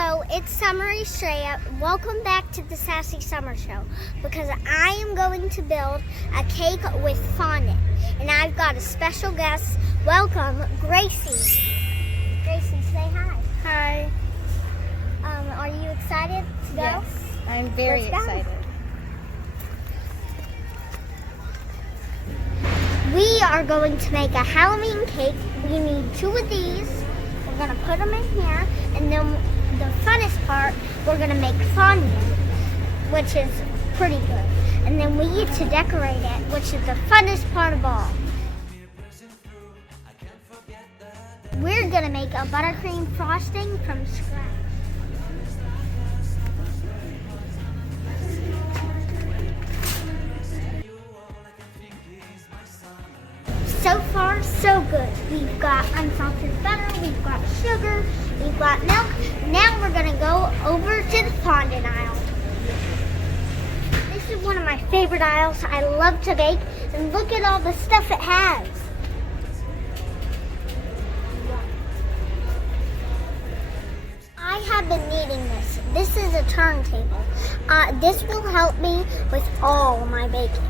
Hello, it's Summer Estrella. Welcome back to the Sassy Summer Show because I am going to build a cake with fondant. And I've got a special guest. Welcome, Gracie. Gracie, say hi. Hi. Are you excited to go? Yes, I'm very excited. We are going to make a Halloween cake. We need 2 of these. We're going to put them in here, and then the funnest part, we're going to make fondant, which is pretty good. And then we get to decorate it, which is the funnest part of all. We're going to make a buttercream frosting from scratch. So far, so good. We've got unsalted butter, we've got sugar, we've got milk. Now we're gonna go over to the fondant aisle. This is one of my favorite aisles. I love to bake, and look at all the stuff it has. I have been needing this. This is a turntable. This will help me with all my baking.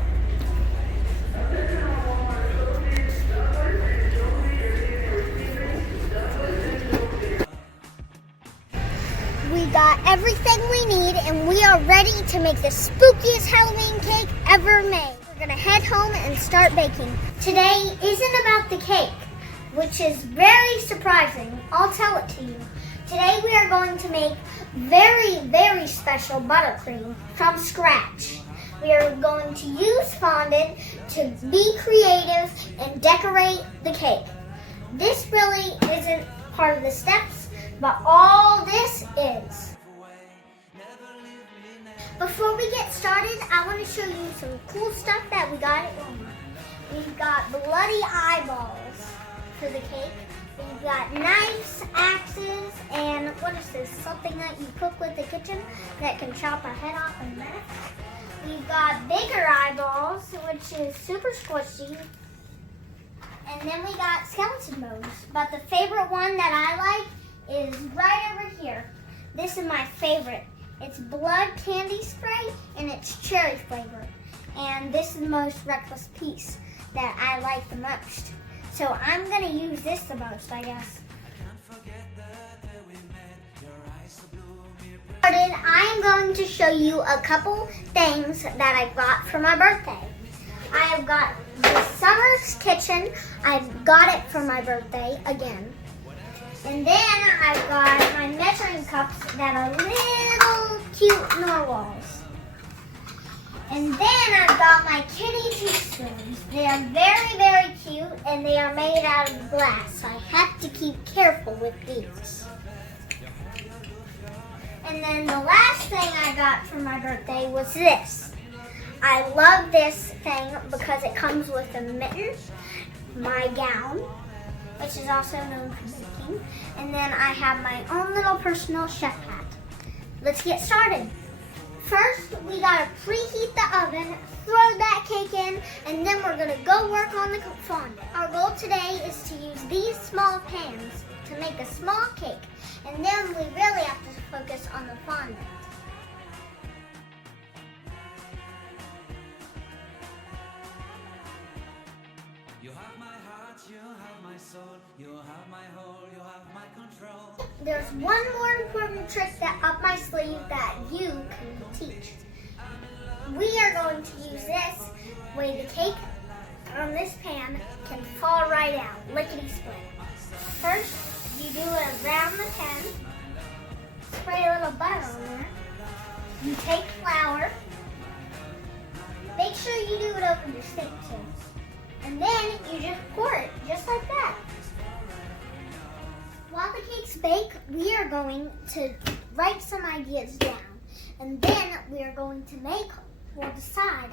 We got everything we need, and we are ready to make the spookiest Halloween cake ever made. We're gonna head home and start baking. Today isn't about the cake, which is very surprising. I'll tell it to you. Today we are going to make very, very special buttercream from scratch. We are going to use fondant to be creative and decorate the cake. This really isn't part of the steps, but all this is. Before we get started, I want to show you some cool stuff that we got at Walmart. We've got bloody eyeballs for the cake. We've got knives, axes, and what is this? Something that you cook with the kitchen that can chop a head off in minutes. We've got bigger eyeballs, which is super squishy. And then we got skeleton bones. But the favorite one that I like is right over here. This is my favorite. It's blood candy spray and it's cherry flavor. And this is the most reckless piece that I like the most. So I'm gonna use this the most, I guess. I am going to show you a couple things that I got for my birthday. I have got the Summer's Kitchen. I've got it for my birthday again. And then I've got my measuring cups that are little cute narwhals. And then I've got my kitty teaspoons. They are very, very cute, and they are made out of glass. So I have to keep careful with these. And then the last thing I got for my birthday was this. I love this thing because it comes with a mitten, my gown, which is also known for baking. And then I have my own little personal chef hat. Let's get started. First, we gotta preheat the oven, throw that cake in, and then we're gonna go work on the fondant. Our goal today is to use these small pans to make a small cake. And then we really have to focus on the fondant. You have my heart, you have my soul, you have my whole, you have my control. There's one more important trick that up my sleeve that you can teach. We are going to use this way the cake on this pan can fall right out, lickety split. First, you do it around the pan, spray a little butter on there. You take flour, make sure you do it over your steak too. And then you just pour it, just like that. While the cakes bake, we are going to write some ideas down. And then we are going to decide,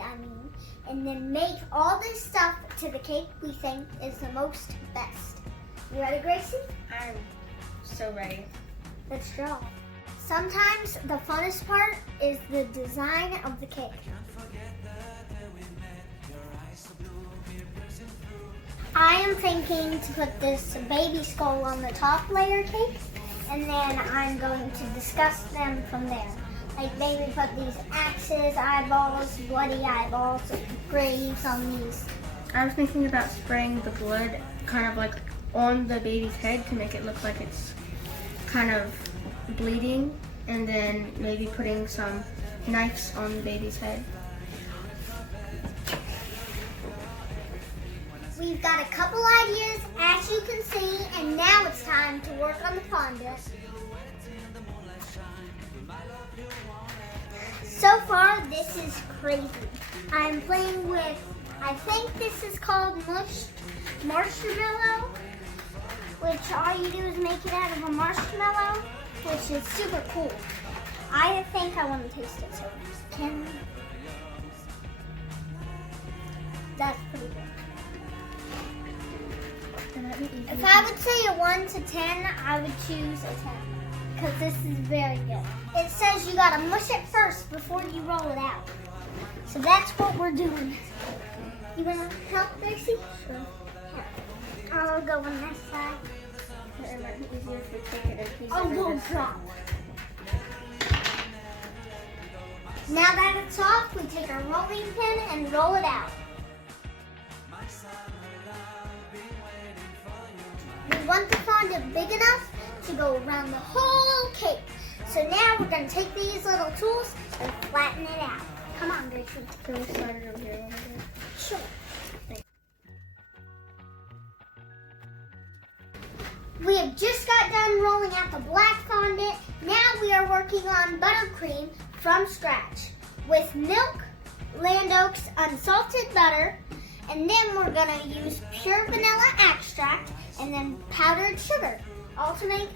and then make all this stuff to the cake we think is the most best. You ready, Gracie? I'm so ready. Let's draw. Sometimes the funnest part is the design of the cake. I am thinking to put this baby skull on the top layer cake, and then I'm going to discuss them from there. Like maybe put these axes, eyeballs, bloody eyeballs, graves on these. I was thinking about spraying the blood kind of like on the baby's head to make it look like it's kind of bleeding, and then maybe putting some knives on the baby's head. We've got a couple ideas, as you can see, and now it's time to work on the fondant. So far, this is crazy. I'm playing with, I think this is called marshmallow, which all you do is make it out of a marshmallow, which is super cool. I think I want to taste it, so that's pretty good. If I would say a 1 to 10, I would choose a 10 because this is very good. It says you gotta mush it first before you roll it out. So that's what we're doing. You wanna help, Gracie? Sure. Yeah. I'll go on this side. It might be easier if we take it and piece Oh, it don't drop. Now that it's off, we take our rolling pin and roll it out. We want the fondant big enough to go around the whole cake. So now we're going to take these little tools and flatten it out. Come on, Gracie. Can we slide it over here a little bit? Sure. We have just got done rolling out the black fondant. Now we are working on buttercream from scratch with milk, Land Oaks unsalted butter, and then we're going to use pure vanilla extract and then powdered sugar, all to make,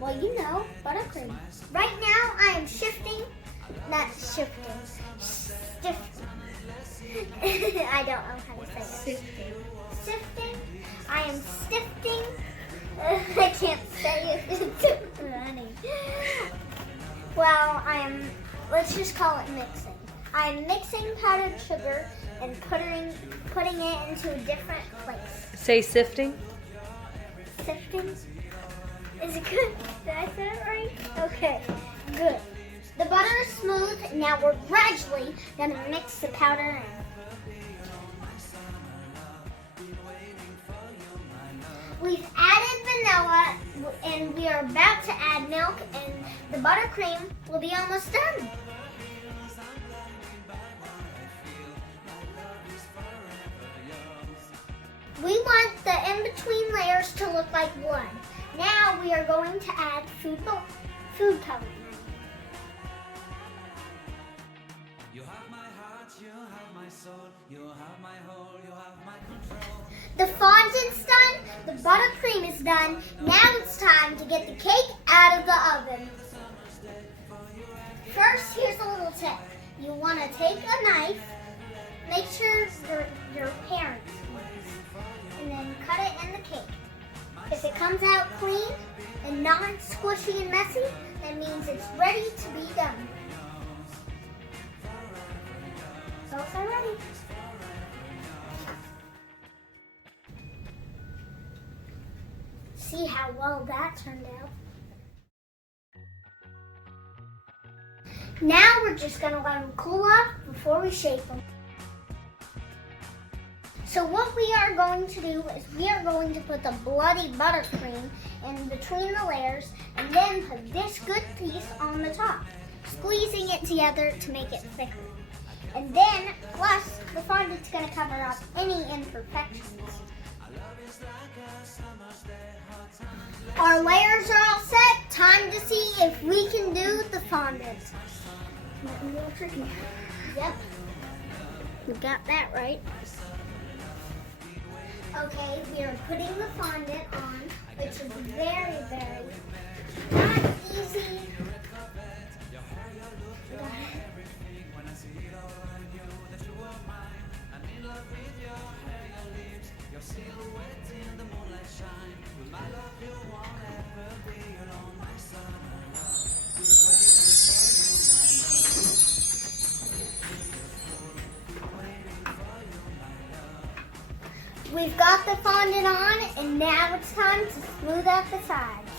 well, you know, buttercream. Right now, I am shifting. I don't know how to say it. Sifting. I am sifting. I can't say it. It's too funny. Well, let's just call it mixing. I'm mixing powdered sugar and putting it into a different place. Say sifting. Sifting? Is it good? Did I say it right? Okay, good. The butter is smooth. Now we're gradually going to mix the powder in. We've added vanilla and we are about to add milk, and the buttercream will be almost done. We want the in-between layers to look like blood. Now we are going to add food coloring. You have my heart, you have my soul, you have my whole, you have my control. The fondant's done, the buttercream is done. Now it's time to get the cake out of the oven. First, here's a little tip. You want to take a knife, make sure your parents use, and then cut it in the cake. If it comes out clean and not squishy and messy, that means it's ready to be done. So it's all ready. See how well that turned out. Now we're just going to let them cool up before we shape them. So what we are going to do is we are going to put the bloody buttercream in between the layers and then put this good piece on the top, squeezing it together to make it thicker. And then, plus, the fondant's going to cover up any imperfections. Our layers are all set. Time to see if we can do the fondant. Might be a little tricky. Yep. We got that right. Okay, we are putting the fondant on, which is very, very not easy. We've got the fondant on, and now it's time to smooth out the sides.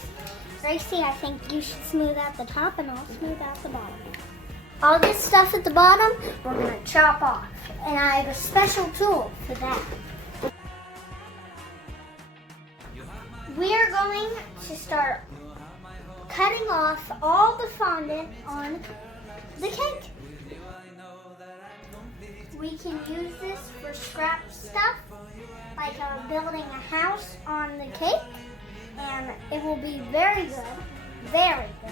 Gracie, I think you should smooth out the top and I'll smooth out the bottom. All this stuff at the bottom, we're gonna chop off. And I have a special tool for that. We are going to start cutting off all the fondant on the cake. We can use this for scrap stuff, like building a house on the cake, and it will be very good, very good.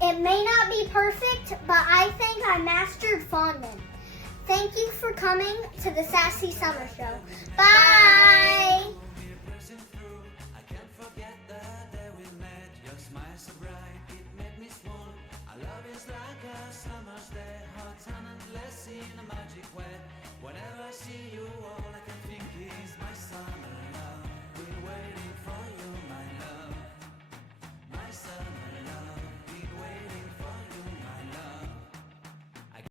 It may not be perfect, but I think I mastered fondant. Thank you for coming to the Sassy Summer Show. Bye! I can't forget the day we met. Your smile so bright, it made me swoon. Our love is like a summer's day, hot and endless in a magic way. Whenever I see you